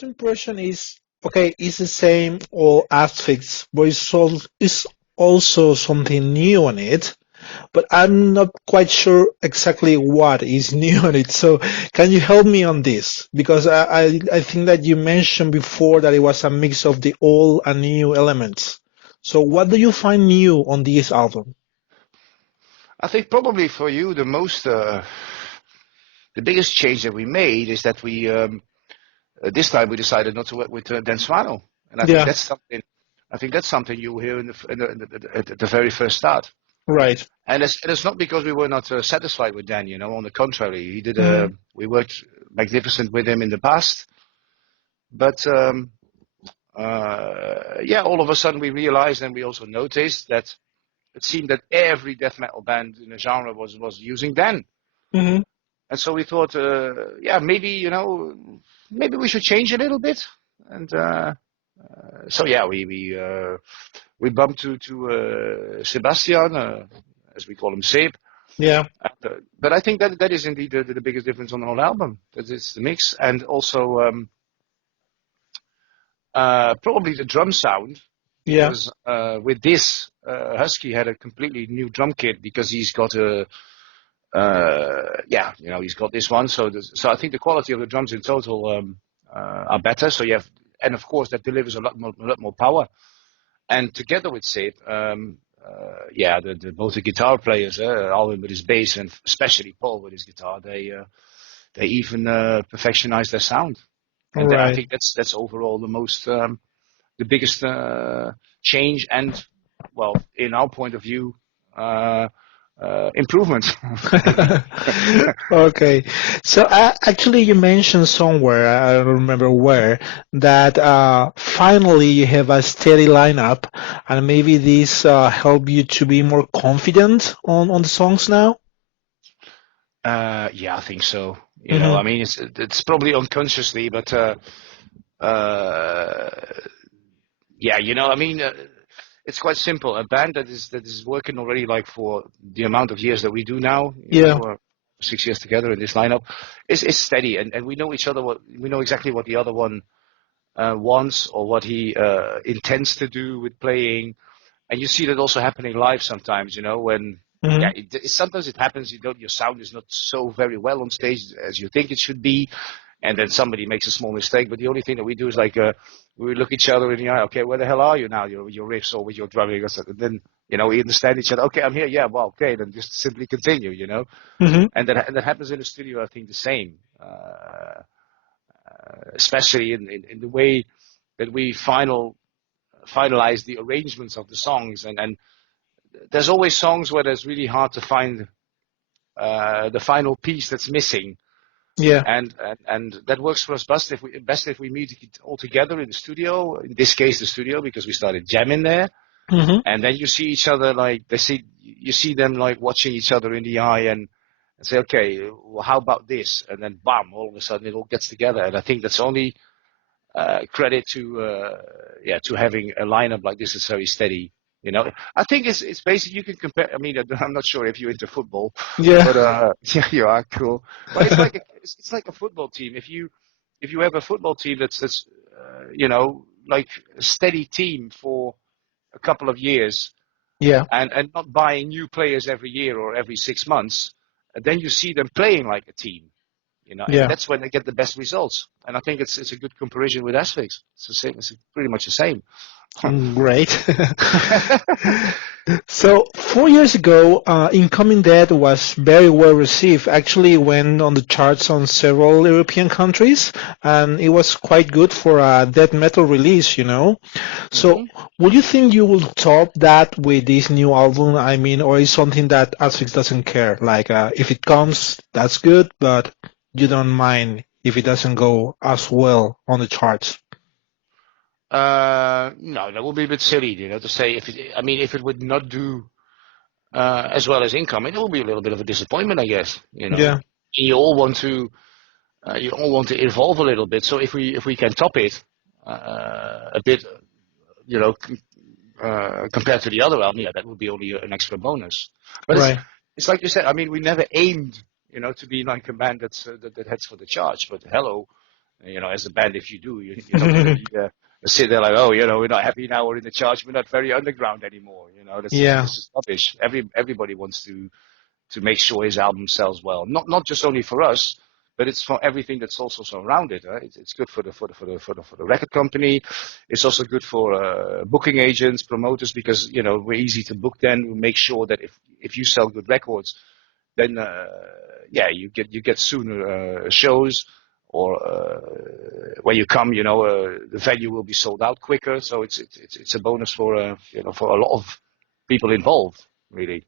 first impression is okay, it's the same old Asphyx, but it's also something new on it. But I'm not quite sure exactly what is new on it. So can you help me on this? Because I think that you mentioned before that it was a mix of the old and new elements. So what do you find new on this album? I think probably for you the biggest change that we made is that we this time we decided not to work with Dan Swano, and Yeah, I think that's something you will hear at the very first start. right. And it's not because we were not satisfied with Dan. On the contrary, Hmm. we worked magnificent with him in the past, but yeah, all of a sudden we realized and we also noticed that it seemed that every death metal band in the genre was using Dan. Hmm. And so we thought, yeah, maybe we should change a little bit. And so yeah, we bumped to Sebastian, as we call him, Seb. Yeah, But I think that is indeed the biggest difference on the whole album. That it's the mix, and also probably the drum sound, yeah, because with this, Husky had a completely new drum kit because he's got a yeah, he's got this one. So I think the quality of the drums in total are better. So you have, and of course that delivers a lot more power. And together with Sid, yeah, both the guitar players, Alvin with his bass and especially Paul with his guitar, they even perfectionized their sound. And I right. think that's overall the biggest change and, well, in our point of view, uh, improvement, maybe. Okay. So actually, you mentioned somewhere, I don't remember where, that finally you have a steady lineup, and maybe this help you to be more confident on the songs now. Yeah, I think so. Hmm. I mean, it's probably unconsciously, but uh, yeah, I mean, it's quite simple. A band that is working already like for the amount of years that we do now, Yeah. 6 years together in this lineup, is steady, and we know each other. We know exactly what the other one wants or what he intends to do with playing, and you see that also happening live sometimes. When Hmm. yeah, sometimes it happens. Your sound is not so very well on stage as you think it should be, and then somebody makes a small mistake. But the only thing that we do is like we look each other in the eye. Okay, where the hell are you now? With your riffs or with your drumming or something. Then we understand each other. Okay, I'm here. Yeah, well, okay, then just simply continue. Hmm. And that happens in the studio. I think the same, especially in the way that we finalize the arrangements of the songs. And there's always songs where it's really hard to find the final piece that's missing. Yeah. And that works for us best if we meet all together in the studio. In this case, the studio, because we started jamming there. Hmm. And then you see each other like you see them like watching each other in the eye and say, okay, well, how about this? And then bam, all of a sudden it all gets together. And I think that's only credit to having a lineup like this that's very steady. I think it's basically you can compare. I mean, I'm not sure if you're into football, Yeah. but yeah, you are cool. But it's like a football team. If you have a football team that's like a steady team for a couple of years Yeah. and not buying new players every year or every 6 months, then you see them playing like a team. And Yeah. that's when they get the best results. And I think it's a good comparison with Asphyx. It's the same. It's pretty much the same. Great. So 4 years ago, Incoming Dead was very well received. Actually, went on the charts on several European countries, and it was quite good for a death metal release. So, hmm would you think you will top that with this new album? I mean, or is something that Asphyx doesn't care? Like, if it comes, that's good, but you don't mind if it doesn't go as well on the charts. No, that would be a bit silly, to say I mean, if it would not do as well as Incoming, it will be a little bit of a disappointment, I guess. Yeah, You all want to evolve a little bit. So if we can top it a bit, you know, compared to the other album, yeah, that would be only an extra bonus. But it's right. it's like you said. I mean, we never aimed, to be like a band that heads for the charge. But hello, As a band, if you do, you're not going to be sit there like, oh, we're not happy now, we're in the charge, we're not very underground anymore. Yeah. This is rubbish. Everybody wants to make sure his album sells well. Not just only for us, but it's for everything that's also surrounded. Right? It's good for the record company. It's also good for booking agents, promoters, because we're easy to book. Then we make sure that if you sell good records, then you get sooner shows, or when you come, the venue will be sold out quicker. So it's a bonus for for a lot of people involved, really.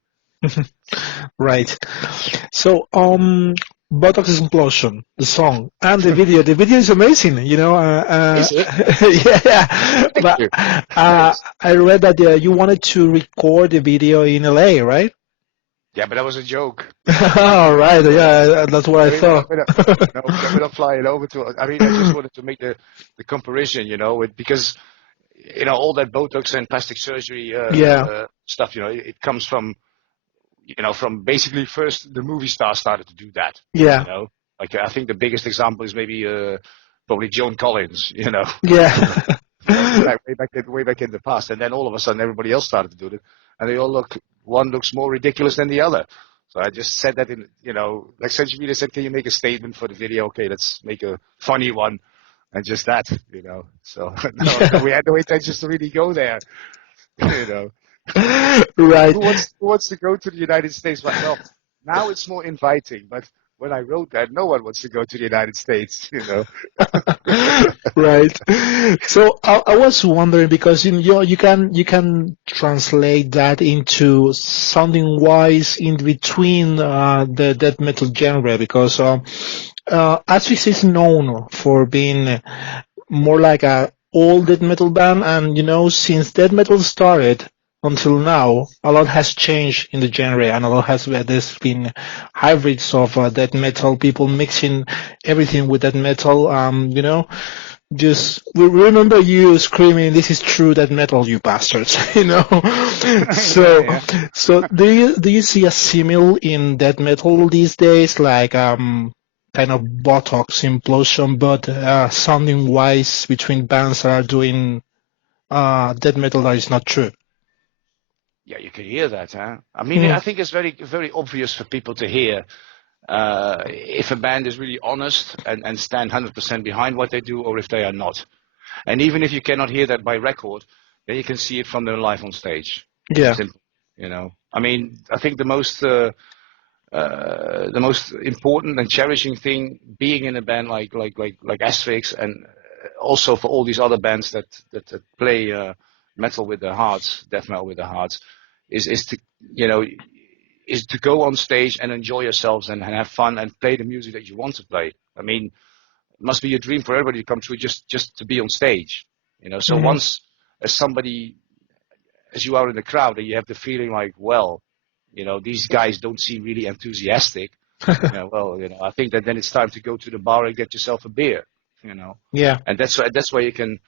Right. So, Botox Explosion, the song and the video. The video is amazing, Is it? yeah. Thank But you. Thanks. I read that you wanted to record the video in LA, right? Yeah, but that was a joke. All right. Yeah, that's what I I mean, thought. no, we're not flying over to. I mean, I just wanted to make the comparison, because all that Botox and plastic surgery Yeah. stuff, it comes from basically first the movie stars started to do that, Yeah. you know. Like I think the biggest example is maybe probably Joan Collins, Yeah. way back in the past, and then all of a sudden everybody else started to do it, and they all one looks more ridiculous than the other. So I just said that like Century Media said, can you make a statement for the video? Okay, let's make a funny one, and just that. So no, we had no intentions to really go there, you know. Right. Who wants to go to the United States? Well, now it's more inviting, but when I wrote that, no one wants to go to the United States. Right. So I was wondering because you can translate that into sounding wise in between the death metal genre because Asphyx is known for being more like a old death metal band, and since death metal started until now, a lot has changed in the genre, and a lot has there's been hybrids of death metal, people mixing everything with death metal. Just we remember you screaming, "This is true death metal, you bastards!" So, Yeah, so do you see a simile in death metal these days, like kind of Botox implosion, but sounding wise between bands that are doing death metal that is not true. yeah, you can hear that, huh? I mean, Mm, I think it's very, very obvious for people to hear if a band is really honest and stand 100% behind what they do, or if they are not. And even if you cannot hear that by record, then you can see it from their live on stage. yeah. Simple, I mean, I think the most important and cherishing thing being in a band like Asphyx, and also for all these other bands that play metal with their hearts, death metal with their hearts, is to you know is to go on stage and enjoy yourselves and have fun and play the music that you want to play. I mean, it must be a dream for everybody to come true, just to be on stage. So Hmm. once as somebody as you are in the crowd and you have the feeling like, well, these guys don't seem really enthusiastic. I think that then it's time to go to the bar and get yourself a beer. Yeah. And that's where you can,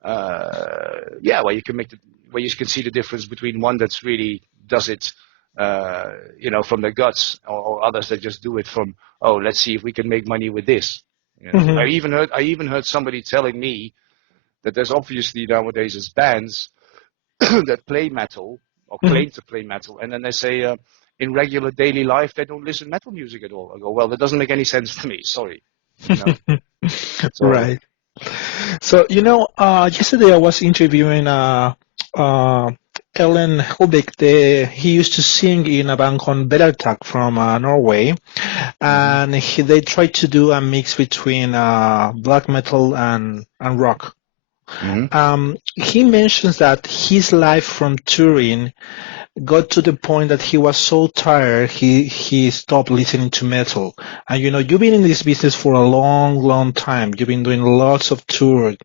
where you can see the difference between one that's really does it, from their guts, or others that just do it from, oh, let's see if we can make money with this. Hmm. I even heard somebody telling me that there's obviously nowadays as bands that play metal or Hmm. claim to play metal, and then they say in regular daily life they don't listen metal music at all. I go, well, that doesn't make any sense to me. Sorry, you know. So Right. So, yesterday I was interviewing uh, Ellen Hobik. He used to sing in a band called Bellertak from Norway, hmm and they tried to do a mix between black metal and rock. hmm He mentions that his life from touring got to the point that he was so tired he stopped listening to metal. And you've been in this business for a long, long time. You've been doing lots of tours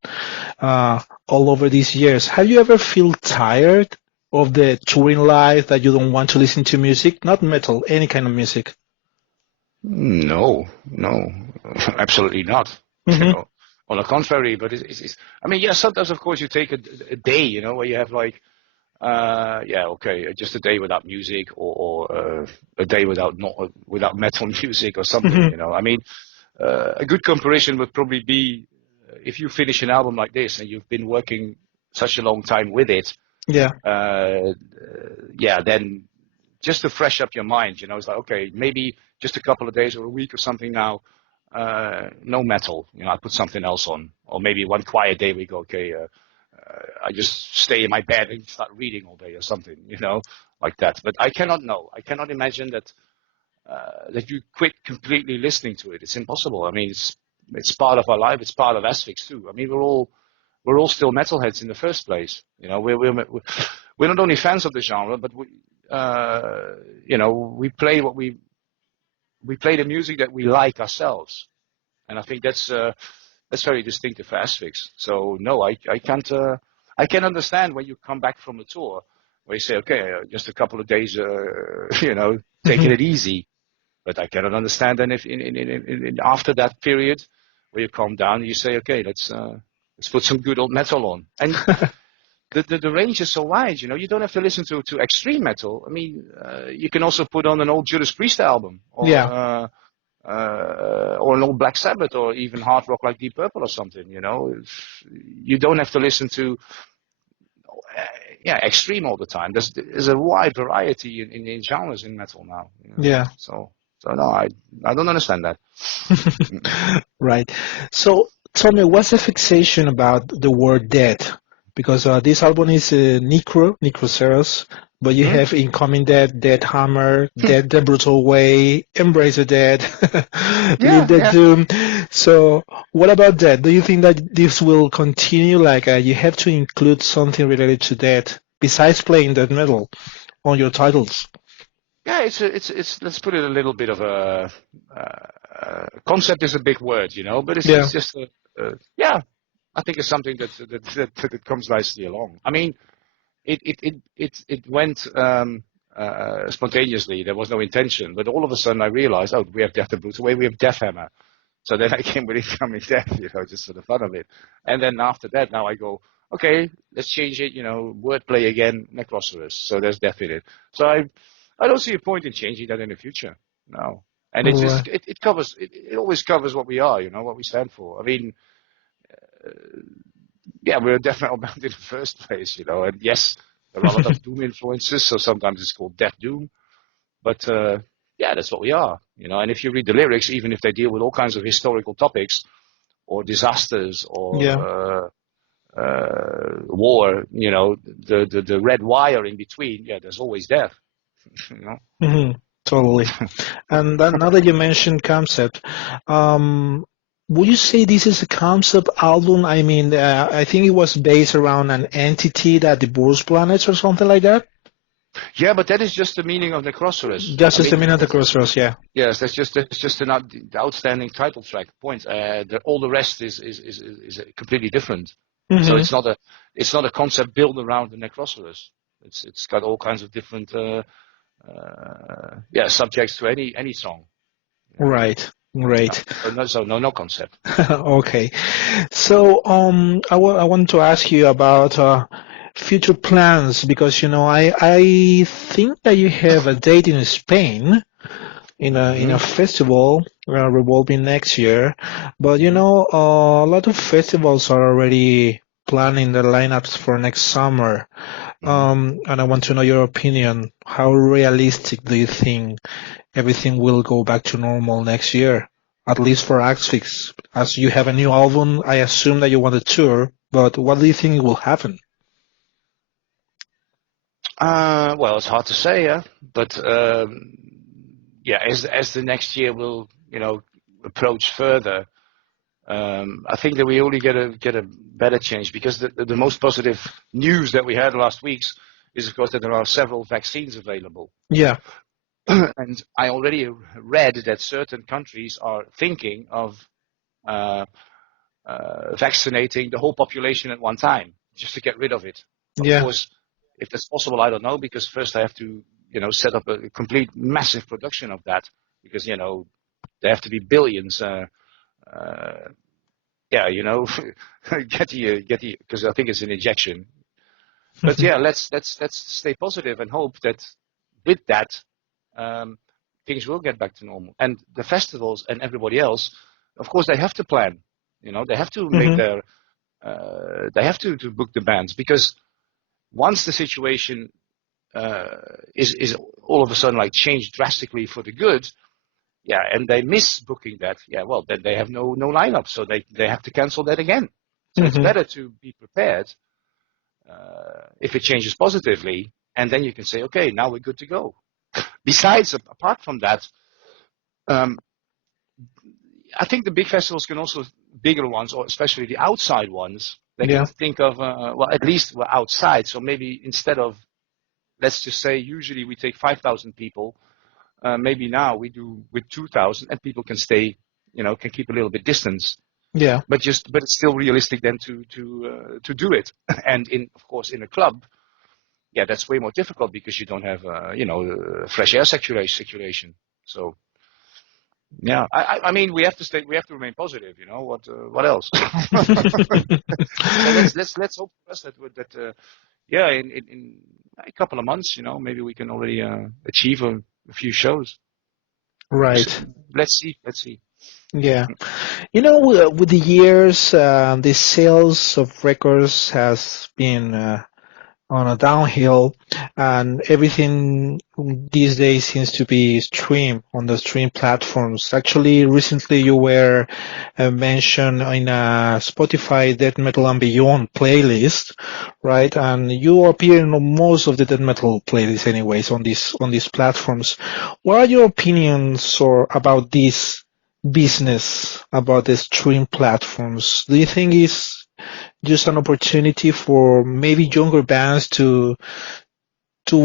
all over these years. Have you ever feel tired of the touring life that you don't want to listen to music? Not metal, any kind of music. no, no, absolutely not. You Hmm. know, on the contrary, but I mean, yeah, sometimes of course you take a day, where you have like, okay, just a day without music, or a day without not without metal music or something. Hmm. I mean, a good comparison would probably be if you finish an album like this and you've been working such a long time with it. Yeah. Yeah, then just to fresh up your mind, it's like, okay, maybe just a couple of days or a week or something now, no metal, I put something else on, or maybe one quiet day we go, okay, I just stay in my bed and start reading all day or something, like that. But I cannot know. I cannot imagine that you quit completely listening to it. It's impossible. I mean, it's part of our life. It's part of Asphyx too. I mean, we're all still metalheads in the first place. We're not only fans of the genre, but we play we play the music that we like ourselves, and I think that's very distinctive for Asphyx. So no, I can't. I can understand when you come back from a tour where you say, okay, just a couple of days, taking it easy. But I cannot understand then if after that period where you calm down, you say, okay, let's put some good old metal on. And the range is so wide, you don't have to listen to extreme metal. I mean, you can also put on an old Judas Priest album, or an old Black Sabbath, or even hard rock like Deep Purple or something. You don't have to listen to extreme all the time. There's a wide variety in genres in metal now. Yeah. So no, I don't understand that. Right. So tell me, what's the fixation about the word death? Because this album is Necroceros, but you have Incoming Dead, Dead Hammer, Dead the Brutal Way, Embrace the Dead, Leave the Doom. So what about that? Do you think that this will continue? Like you have to include something related to that besides playing death metal on your titles? Yeah, it's let's put it a little bit of a concept is a big word, but it's just I think it's something that comes nicely along. I mean, it went spontaneously. There was no intention, but all of a sudden I realized, oh, we have Death the Brutal Way, we have Death Hammer. So then I came with Incoming Death, just for the fun of it. And then after that, now I go, okay, let's change it, wordplay again, Necroceros. So there's death in it. So I don't see a point in changing that in the future. No. And it's just, it covers, it always covers what we are, what we stand for. I mean, we're a death metal band in the first place, and yes, there are a lot of doom influences, so sometimes it's called Death Doom. But, that's what we are, and if you read the lyrics, even if they deal with all kinds of historical topics or disasters or war, the red wire in between, there's always death. Totally. And now that you mentioned concept, would you say this is a concept album? I mean, I think it was based around an entity that devours planets or something like that. Yeah, but that is just the meaning of Necroceros. Just the meaning of Necroceros, yeah. Yes, that's just the outstanding title track. Point. All the rest is completely different. So it's not a concept built around the Necroceros. It's got all kinds of different subjects to any song. Right. Great. No concept. Okay. So I want to ask you about future plans because I think that you have a date in Spain in a festival revolving next year, but a lot of festivals are already planning the lineups for next summer. And I want to know your opinion. How realistic do you think everything will go back to normal next year? At least for Asphyx. As you have a new album, I assume that you want a tour, but what do you think will happen? Well, it's hard to say, but as the next year will, approach further, I think that we only get a better change because the most positive news that we had last weeks is, of course, that there are several vaccines available. Yeah. And I already read that certain countries are thinking of vaccinating the whole population at one time just to get rid of it. Of course, if that's possible, I don't know, because first I have to, set up a complete massive production of that because, there have to be billions. Get the, because I think it's an injection. But let's stay positive and hope that with that, things will get back to normal. And the festivals and everybody else, of course, they have to plan. They have to make Hmm. their, they have to book the bands, because once the situation is all of a sudden like changed drastically for the good, yeah, and they miss booking that, yeah, well, then they have no lineup, so they have to cancel that again. So it's Hmm. better to be prepared if it changes positively, and then you can say, okay, now we're good to go. Besides, apart from that, um, I think the big festivals can also, bigger ones, or especially the outside ones, they can Yeah. think of, well, at least we're outside. So maybe instead of, let's just say, usually we take 5,000 people, maybe now we do with 2,000, and people can stay, can keep a little bit distance. Yeah. But it's still realistic then to do it. And of course, in a club, yeah, that's way more difficult because you don't have, fresh air circulation. So yeah, I mean, we have to remain positive. What else? So let's hope for us that yeah, in a couple of months, maybe we can already achieve a few shows. Right. Let's see. Yeah. With the years, the sales of records has been on a downhill, and everything these days seems to be streamed on the stream platforms. Actually, recently you were mentioned in a Spotify Death Metal and Beyond playlist, right? And you appear in most of the death metal playlists, anyways, on these platforms. What are your opinions about this business, about the stream platforms? Do you think it's just an opportunity for maybe younger bands to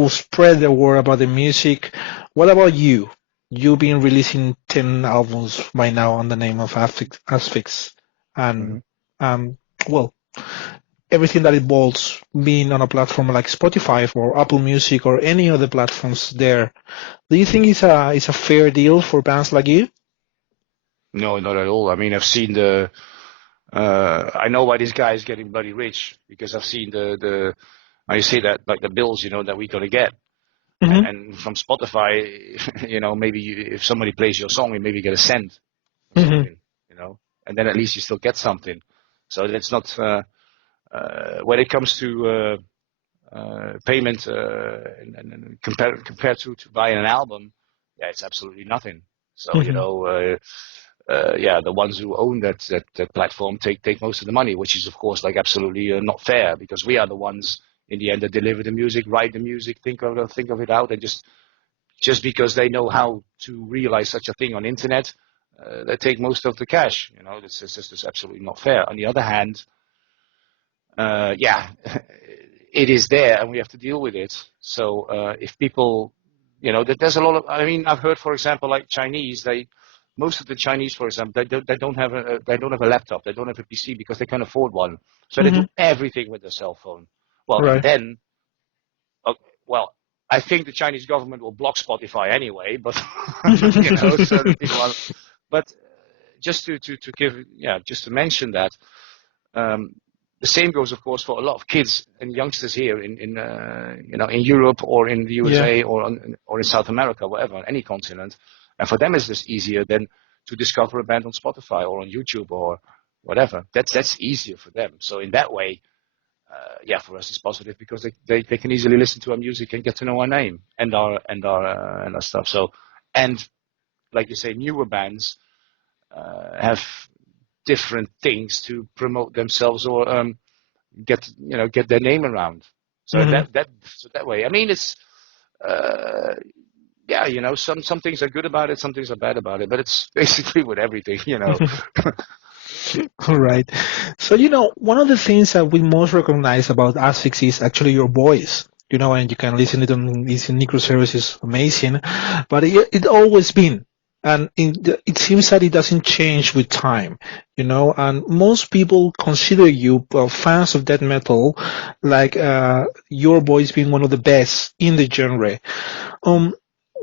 spread the word about the music? What about you? You've been releasing 10 albums by now on the name of Asphyx, and Hmm. um, well, everything that involves being on a platform like Spotify or Apple Music or any other platforms there. Do you think it's a fair deal for bands like you? No, not at all. I mean, I've seen I know why this guy is getting bloody rich, because I've seen I say that, like, the bills, that we're gonna get. Hmm. And from Spotify, maybe if somebody plays your song, you maybe get a cent or Hmm. something, and then at least you still get something. So that's not, when it comes to payment, and compared to buying an album, yeah, it's absolutely nothing. So, Hmm. yeah, the ones who own that platform take most of the money, which is of course like absolutely not fair, because we are the ones in the end that deliver the music, write the music, think of it out, and just because they know how to realize such a thing on internet, they take most of the cash. This is just absolutely not fair. On the other hand, yeah, it is there, and we have to deal with it. So if people, there's a lot of. I mean, I've heard, for example, like Chinese, most of the Chinese, for example, they don't have a laptop, they don't have a PC because they can't afford one, so they do Hmm. everything with their cell phone. Well, and Right. then, uh, well, I think the Chinese government will block Spotify anyway, but so the people are. But just to give, yeah, just to mention that. Um, the same goes, of course, for a lot of kids and youngsters here in Europe or in the Yeah. USA or in South America, wherever, on any continent. And for them, it's just easier than to discover a band on Spotify or on YouTube or whatever. That's easier for them. So in that way, yeah, for us it's positive, because they can easily listen to our music and get to know our name and our stuff. So, and like you say, newer bands have different things to promote themselves, or get their name around. So in Hmm. that way, I mean, it's uh, yeah, some things are good about it, some things are bad about it, but it's basically with everything. All right. So, one of the things that we most recognize about Asphyx is actually your voice. And you can listen to it on these micro services, amazing. But it always been, and it seems that it doesn't change with time. And most people consider you fans of death metal, like your voice being one of the best in the genre. Um,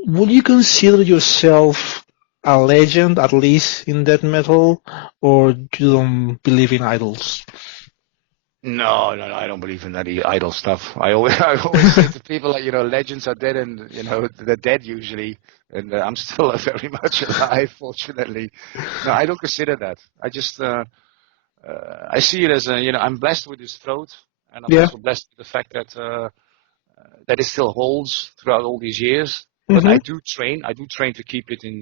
would you consider yourself a legend, at least in death metal, or you don't believe in idols? No, no, no, I don't believe in that idol stuff. I always say to people like, legends are dead and, they're dead usually. And I'm still very much alive, fortunately. No, I don't consider that. I just, I see it as I'm blessed with this throat, and I'm Yeah. also blessed with the fact that it still holds throughout all these years. But Mm-hmm. I do train to keep it in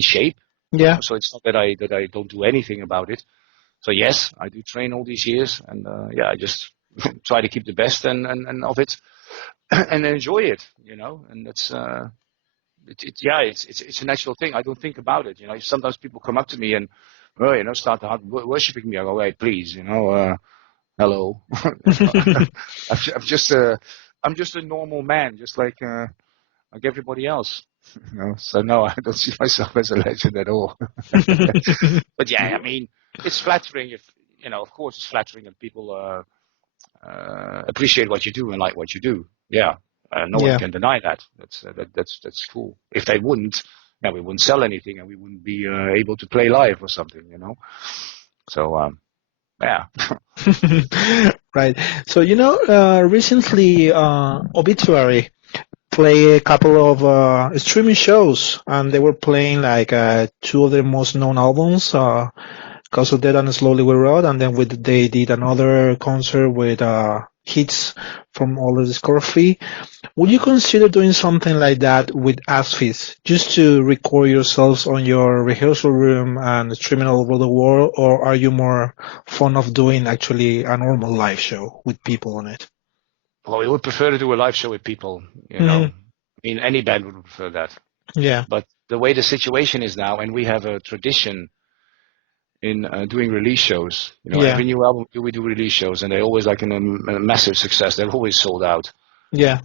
shape. Yeah. So it's not that I don't do anything about it. So yes, I do train all these years, and I just try to keep the best and of it, and enjoy it. And that's it's a natural thing. I don't think about it. Sometimes people come up to me and start worshiping me. I go, hey, please, hello. I'm just a normal man, just like everybody else. So no, I don't see myself as a legend at all. But yeah, I mean, it's flattering if of course, it's flattering if people appreciate what you do and like what you do. Yeah, no one Yeah. can deny that. That's cool. If they wouldn't, we wouldn't sell anything and we wouldn't be able to play live or something. So yeah. Right. So, recently, Obituary play a couple of streaming shows, and they were playing like two of their most known albums, Cause of Dead and Slowly We Rot, and then they did another concert with hits from all the discography. Would you consider doing something like that with Asphyx, just to record yourselves on your rehearsal room and streaming all over the world, or are you more fond of doing actually a normal live show with people on it? Well, we would prefer to do a live show with people. Hmm. I mean, any band would prefer that. Yeah, But the way the situation is now, and we have a tradition in doing release shows. yeah, Every new album we do release shows, and they're always like a massive success. They're always sold out. yeah,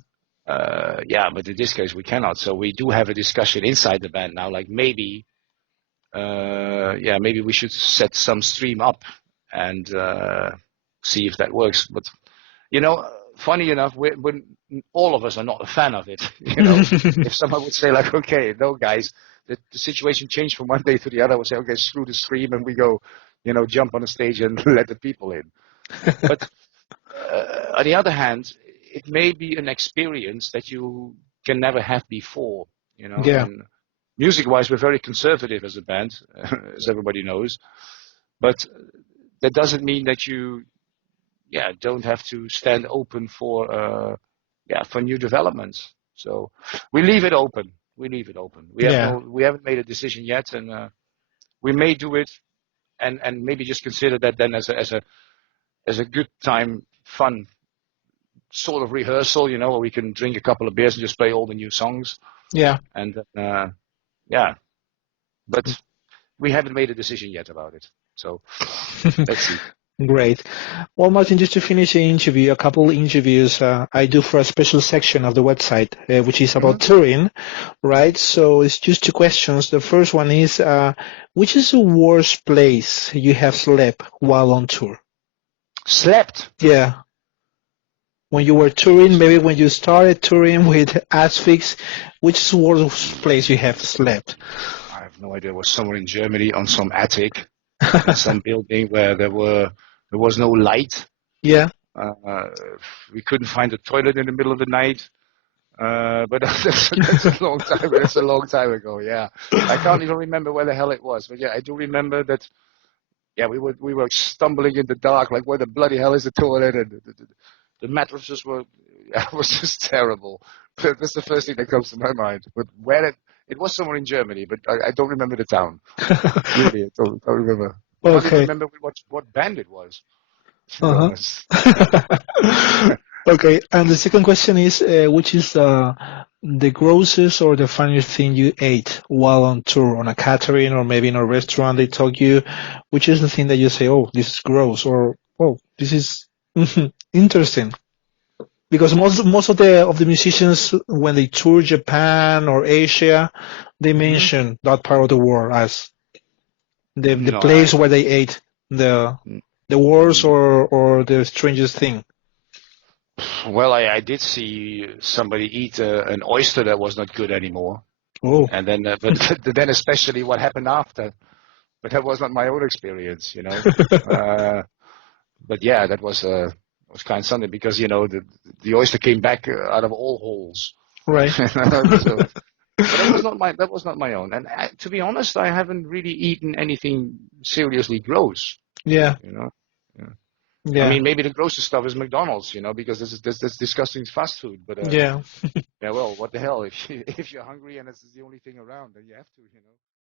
But in this case we cannot. So we do have a discussion inside the band now, like maybe we should set some stream up and see if that works. But funny enough, when all of us are not a fan of it. If someone would say like, okay, no guys, the situation changed from one day to the other, we'll say, okay, screw the stream, and we go, jump on the stage and let the people in. But on the other hand, it may be an experience that you can never have before, yeah, and music-wise, we're very conservative as a band, as everybody knows, but that doesn't mean that you don't have to stand open for new developments. So we leave it open. We leave it open. yeah, We haven't made a decision yet, and we may do it, and maybe just consider that then as a good time, fun sort of rehearsal, where we can drink a couple of beers and just play all the new songs. yeah. And yeah, but we haven't made a decision yet about it. So let's see. Great. Well, Martin, just to finish the interview, a couple interviews I do for a special section of the website, which is about Hmm. touring, right? So it's just two questions. The first one is, which is the worst place you have slept while on tour? Slept. Yeah. When you were touring, maybe when you started touring with Asphyx, which is the worst place you have slept? I have no idea. It was somewhere in Germany on some attic in some building where there was no light. Yeah. Uh, we couldn't find a toilet in the middle of the night. But that's a long time. That's a long time ago. Yeah, I can't even remember where the hell it was. But yeah, I do remember that. Yeah, we were stumbling in the dark, like where the bloody hell is the toilet? And the mattresses were. Yeah, it was just terrible. That's the first thing that comes to my mind. But where it was somewhere in Germany, but I don't remember the town. Really, I don't remember. I can't even Okay. remember what band it was. To be Uh-huh. honest. Okay, and the second question is, which is the grossest or the funniest thing you ate while on tour, on a catering or maybe in a restaurant they told you, which is the thing that you say, oh, this is gross, or oh, this is interesting. Because most of the musicians when they tour Japan or Asia, they Hmm. mention that part of the world as the No, place where they ate the the worst mm, or the strangest thing. well, I did see somebody eat an oyster that was not good anymore, Oh. and then but then especially what happened after. But that was not my own experience. Uh, But yeah, that was kind of something because the oyster came back out of all holes. Right. So, but that was not my own. And to be honest, I haven't really eaten anything seriously gross. Yeah. You know. Yeah. I Yeah. mean, maybe the grossest stuff is McDonald's, because that's disgusting fast food. But Yeah. yeah, well, what the hell? If you're hungry and this is the only thing around, then you have to.